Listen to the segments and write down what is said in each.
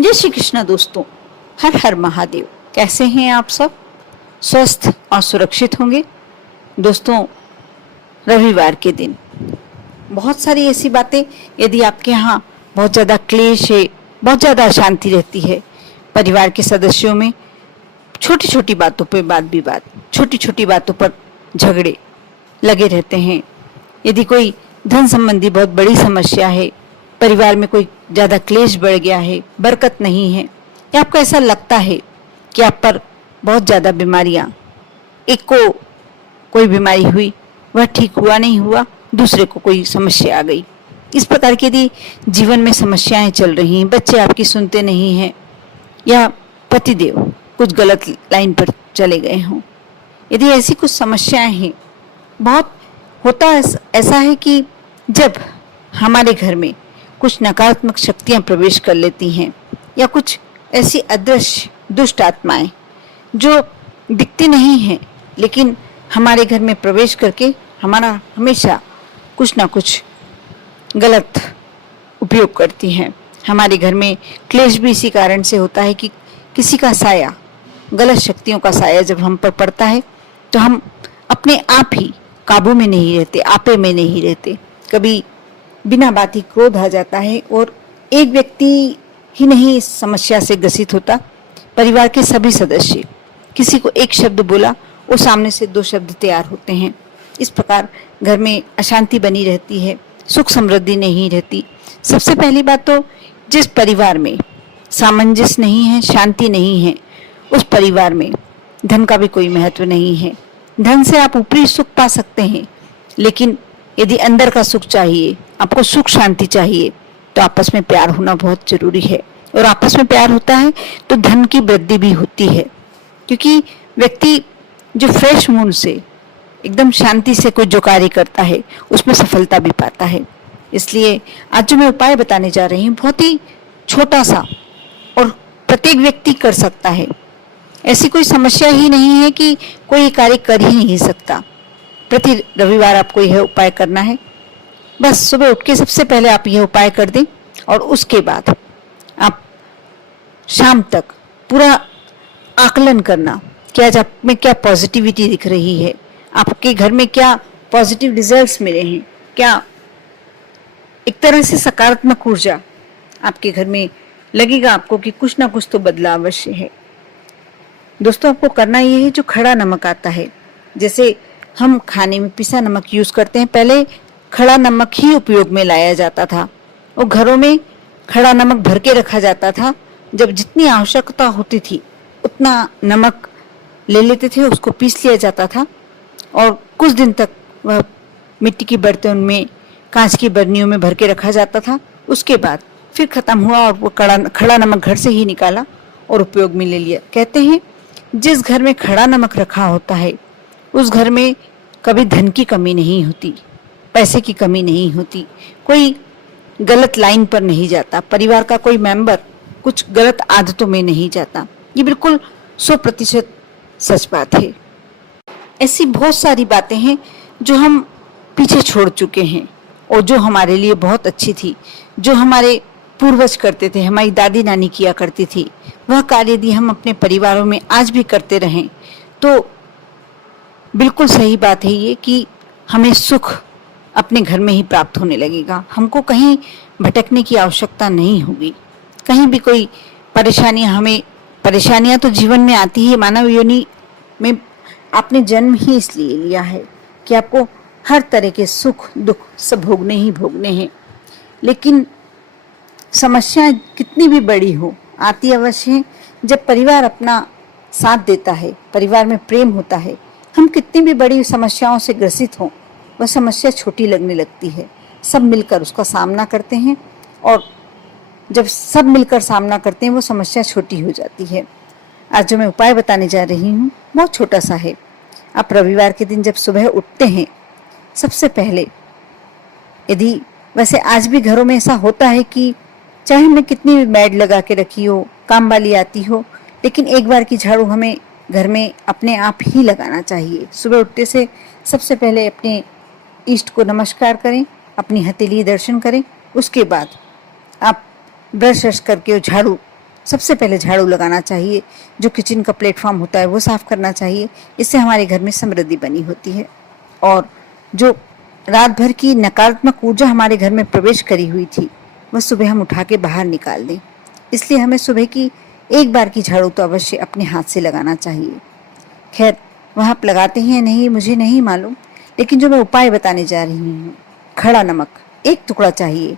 जय श्री कृष्ण दोस्तों, हर हर महादेव। कैसे हैं आप सब? स्वस्थ और सुरक्षित होंगे। दोस्तों, रविवार के दिन बहुत सारी ऐसी बातें, यदि आपके यहाँ बहुत ज़्यादा क्लेश है, बहुत ज़्यादा अशांति रहती है परिवार के सदस्यों में, छोटी छोटी बातों पर वाद विवाद, छोटी छोटी बातों पर झगड़े लगे रहते हैं, यदि कोई धन संबंधी बहुत बड़ी समस्या है, परिवार में कोई ज़्यादा क्लेश बढ़ गया है, बरकत नहीं है, या आपको ऐसा लगता है कि आप पर बहुत ज़्यादा बीमारियां, एक को कोई बीमारी हुई वह ठीक हुआ नहीं हुआ, दूसरे को कोई समस्या आ गई, इस प्रकार की यदि जीवन में समस्याएं चल रही हैं, बच्चे आपकी सुनते नहीं हैं, या पतिदेव कुछ गलत लाइन पर चले गए हों, यदि ऐसी कुछ समस्याएं हैं, बहुत होता ऐसा है कि जब हमारे घर में कुछ नकारात्मक शक्तियां प्रवेश कर लेती हैं, या कुछ ऐसी अदृश्य दुष्ट आत्माएं जो दिखती नहीं हैं लेकिन हमारे घर में प्रवेश करके हमारा हमेशा कुछ ना कुछ गलत उपयोग करती हैं। हमारे घर में क्लेश भी इसी कारण से होता है कि किसी का साया, गलत शक्तियों का साया जब हम पर पड़ता है तो हम अपने आप ही काबू में नहीं रहते, आपे में नहीं रहते। कभी बिना बात ही क्रोध आ जाता है और एक व्यक्ति ही नहीं इस समस्या से ग्रसित होता, परिवार के सभी सदस्य, किसी को एक शब्द बोला वो सामने से दो शब्द तैयार होते हैं। इस प्रकार घर में अशांति बनी रहती है, सुख समृद्धि नहीं रहती। सबसे पहली बात तो जिस परिवार में सामंजस्य नहीं है, शांति नहीं है, उस परिवार में धन का भी कोई महत्व नहीं है। धन से आप ऊपरी सुख पा सकते हैं, लेकिन यदि अंदर का सुख चाहिए, आपको सुख शांति चाहिए, तो आपस में प्यार होना बहुत जरूरी है। और आपस में प्यार होता है तो धन की वृद्धि भी होती है, क्योंकि व्यक्ति जो फ्रेश मूड से एकदम शांति से कोई जो कार्य करता है उसमें सफलता भी पाता है। इसलिए आज जो मैं उपाय बताने जा रही हूँ बहुत ही छोटा सा और प्रत्येक व्यक्ति कर सकता है। ऐसी कोई समस्या ही नहीं है कि कोई कार्य कर ही नहीं सकता। प्रति रविवार आपको यह उपाय करना है। बस सुबह उठ के सबसे पहले आप यह उपाय कर दें और उसके बाद आप शाम तक पूरा आकलन करना कि आज आप में क्या पॉजिटिविटी दिख रही है, आपके घर में क्या पॉजिटिव रिजल्ट्स मिले हैं, क्या एक तरह से सकारात्मक ऊर्जा आपके घर में लगेगा आपको कि कुछ ना कुछ तो बदलाव अवश्य है। दोस्तों, आपको करना यह है, जो खड़ा नमक आता है, जैसे हम खाने में पिसा नमक यूज करते हैं, पहले खड़ा नमक ही उपयोग में लाया जाता था और घरों में खड़ा नमक भर के रखा जाता था। जब जितनी आवश्यकता होती थी उतना नमक ले लेते थे, उसको पीस लिया जाता था और कुछ दिन तक वह मिट्टी की बर्तन में, कांच की बर्नियों में भर के रखा जाता था। उसके बाद फिर खत्म हुआ और वो खड़ा नमक घर से ही निकाला और उपयोग में ले लिया। कहते हैं जिस घर में खड़ा नमक रखा होता है उस घर में कभी धन की कमी नहीं होती, पैसे की कमी नहीं होती, कोई गलत लाइन पर नहीं जाता, परिवार का कोई मेंबर कुछ गलत आदतों में नहीं जाता। ये बिल्कुल 100% सच बात है। ऐसी बहुत सारी बातें हैं जो हम पीछे छोड़ चुके हैं और जो हमारे लिए बहुत अच्छी थी, जो हमारे पूर्वज करते थे, हमारी दादी नानी किया करती थी, वह कार्य यदि हम अपने परिवारों में आज भी करते रहें तो बिल्कुल सही बात है ये कि हमें सुख अपने घर में ही प्राप्त होने लगेगा। हमको कहीं भटकने की आवश्यकता नहीं होगी। कहीं भी कोई परेशानियां तो जीवन में आती ही, मानव योनि में आपने जन्म ही इसलिए लिया है कि आपको हर तरह के सुख दुख सब भोगने ही भोगने हैं। लेकिन समस्याएं कितनी भी बड़ी हो, आती अवश्य है। जब परिवार अपना साथ देता है, परिवार में प्रेम होता है, हम कितनी भी बड़ी समस्याओं से ग्रसित हों, वह समस्या छोटी लगने लगती है। सब मिलकर उसका सामना करते हैं और जब सब मिलकर सामना करते हैं वो समस्या छोटी हो जाती है। आज जो मैं उपाय बताने जा रही हूँ बहुत छोटा सा है। आप रविवार के दिन जब सुबह उठते हैं, सबसे पहले, यदि वैसे आज भी घरों में ऐसा होता है कि चाहे हमने कितनी भी मैड लगा के रखी हो, काम वाली आती हो, लेकिन एक बार की झाड़ू हमें घर में अपने आप ही लगाना चाहिए। सुबह उठते से सबसे पहले अपने इष्ट को नमस्कार करें, अपनी हथेली दर्शन करें, उसके बाद आप ब्रश करके झाड़ू सबसे पहले झाड़ू लगाना चाहिए, जो किचन का प्लेटफॉर्म होता है वो साफ करना चाहिए। इससे हमारे घर में समृद्धि बनी होती है। और जो रात भर की नकारात्मक ऊर्जा हमारे घर में प्रवेश करी हुई थी वह सुबह हम उठा के बाहर निकाल दें। इसलिए हमें सुबह की एक बार की झाड़ू तो अवश्य अपने हाथ से लगाना चाहिए। खैर, वह आप लगाते हैं या नहीं मुझे नहीं मालूम, लेकिन जो मैं उपाय बताने जा रही हूँ, खड़ा नमक 1 टुकड़ा चाहिए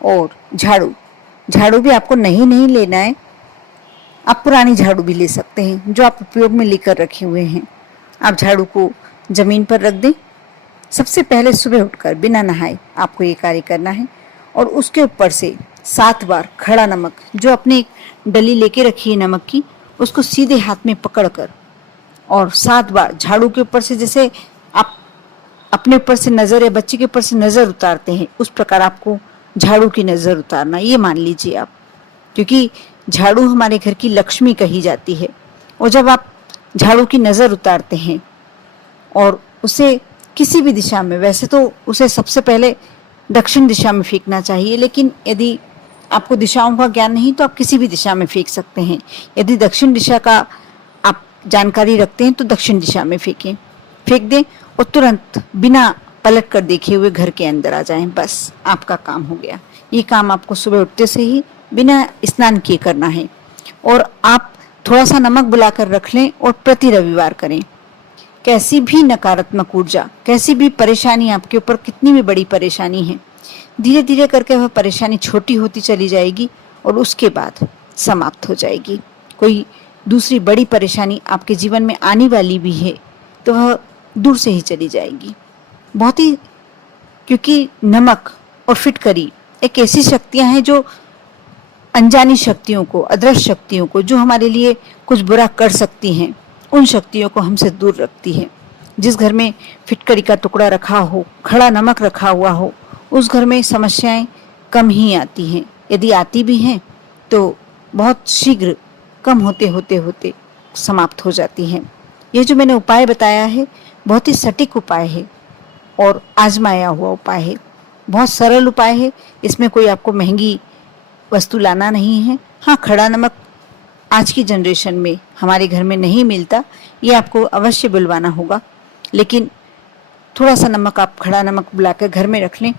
और झाड़ू। झाड़ू भी आपको नहीं लेना है, आप पुरानी झाड़ू भी ले सकते हैं जो आप उपयोग में लेकर रखे हुए हैं। आप झाड़ू को जमीन पर रख दें। सबसे पहले सुबह उठकर बिना नहाए आपको ये कार्य करना है और उसके ऊपर से 7 बार खड़ा नमक, जो अपनी डली लेके रखी है नमक की, उसको सीधे हाथ में पकड़कर और 7 बार झाड़ू के ऊपर से, जैसे आप अपने ऊपर से नजर या बच्चे के ऊपर से नजर उतारते हैं उस प्रकार आपको झाड़ू की नजर उतारना, ये मान लीजिए आप। क्योंकि झाड़ू हमारे घर की लक्ष्मी कही जाती है और जब आप झाड़ू की नजर उतारते हैं और उसे किसी भी दिशा में, वैसे तो उसे सबसे पहले दक्षिण दिशा में फेंकना चाहिए, लेकिन यदि आपको दिशाओं का ज्ञान नहीं तो आप किसी भी दिशा में फेंक सकते हैं। यदि दक्षिण दिशा का आप जानकारी रखते हैं तो दक्षिण दिशा में फेंक दें और तुरंत बिना पलट कर देखे हुए घर के अंदर आ जाएं। बस आपका काम हो गया। ये काम आपको सुबह उठते से ही बिना स्नान किए करना है और आप थोड़ा सा नमक बुलाकर रख लें और प्रति रविवार करें। कैसी भी नकारात्मक ऊर्जा, कैसी भी परेशानी आपके ऊपर, कितनी भी बड़ी परेशानी है, धीरे धीरे करके वह परेशानी छोटी होती चली जाएगी और उसके बाद समाप्त हो जाएगी। कोई दूसरी बड़ी परेशानी आपके जीवन में आने वाली भी है तो वह दूर से ही चली जाएगी। बहुत ही, क्योंकि नमक और फिटकरी एक ऐसी शक्तियां हैं जो अनजानी शक्तियों को, अदृश्य शक्तियों को, जो हमारे लिए कुछ बुरा कर सकती हैं, उन शक्तियों को हमसे दूर रखती है। जिस घर में फिटकरी का टुकड़ा रखा हो, खड़ा नमक रखा हुआ हो, उस घर में समस्याएं कम ही आती हैं। यदि आती भी हैं तो बहुत शीघ्र कम होते होते समाप्त हो जाती हैं। यह जो मैंने उपाय बताया है बहुत ही सटीक उपाय है और आजमाया हुआ उपाय है। बहुत सरल उपाय है, इसमें कोई आपको महंगी वस्तु लाना नहीं है। हाँ, खड़ा नमक आज की जनरेशन में हमारे घर में नहीं मिलता, ये आपको अवश्य बुलवाना होगा, लेकिन थोड़ा सा नमक आप खड़ा नमक बुलाकर घर में रख लें,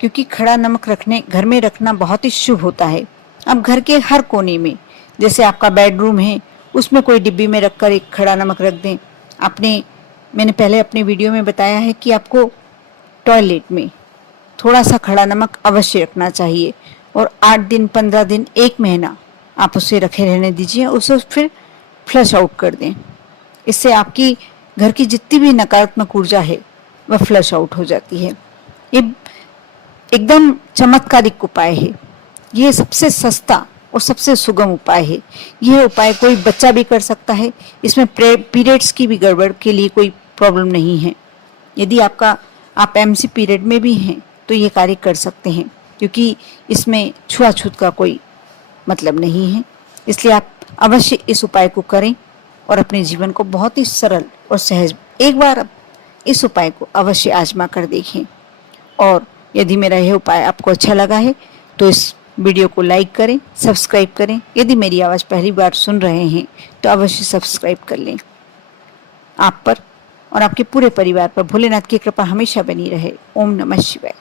क्योंकि खड़ा नमक घर में रखना बहुत ही शुभ होता है। अब घर के हर कोने में, जैसे आपका बेडरूम है, उसमें कोई डिब्बी में रखकर एक खड़ा नमक रख दें। मैंने पहले अपने वीडियो में बताया है कि आपको टॉयलेट में थोड़ा सा खड़ा नमक अवश्य रखना चाहिए और 8 दिन, 15 दिन, 1 महीना आप उसे रखे रहने दीजिए, उसे फिर फ्लश आउट कर दें। इससे आपकी घर की जितनी भी नकारात्मक ऊर्जा है वह फ्लश आउट हो जाती है। ये एकदम चमत्कारिक उपाय है। ये सबसे सस्ता और सबसे सुगम उपाय है। यह उपाय कोई बच्चा भी कर सकता है। इसमें पीरियड्स की भी गड़बड़ के लिए कोई प्रॉब्लम नहीं है। यदि आप एमसी पीरियड में भी हैं तो ये कार्य कर सकते हैं, क्योंकि इसमें छुआछूत का कोई मतलब नहीं है। इसलिए आप अवश्य इस उपाय को करें और अपने जीवन को बहुत ही सरल और सहज, एक बार इस उपाय को अवश्य आजमा कर देखें। और यदि मेरा यह उपाय आपको अच्छा लगा है तो इस वीडियो को लाइक करें, सब्सक्राइब करें। यदि मेरी आवाज़ पहली बार सुन रहे हैं तो अवश्य सब्सक्राइब कर लें। आप पर और आपके पूरे परिवार पर भोलेनाथ की कृपा हमेशा बनी रहे। ओम नमः शिवाय।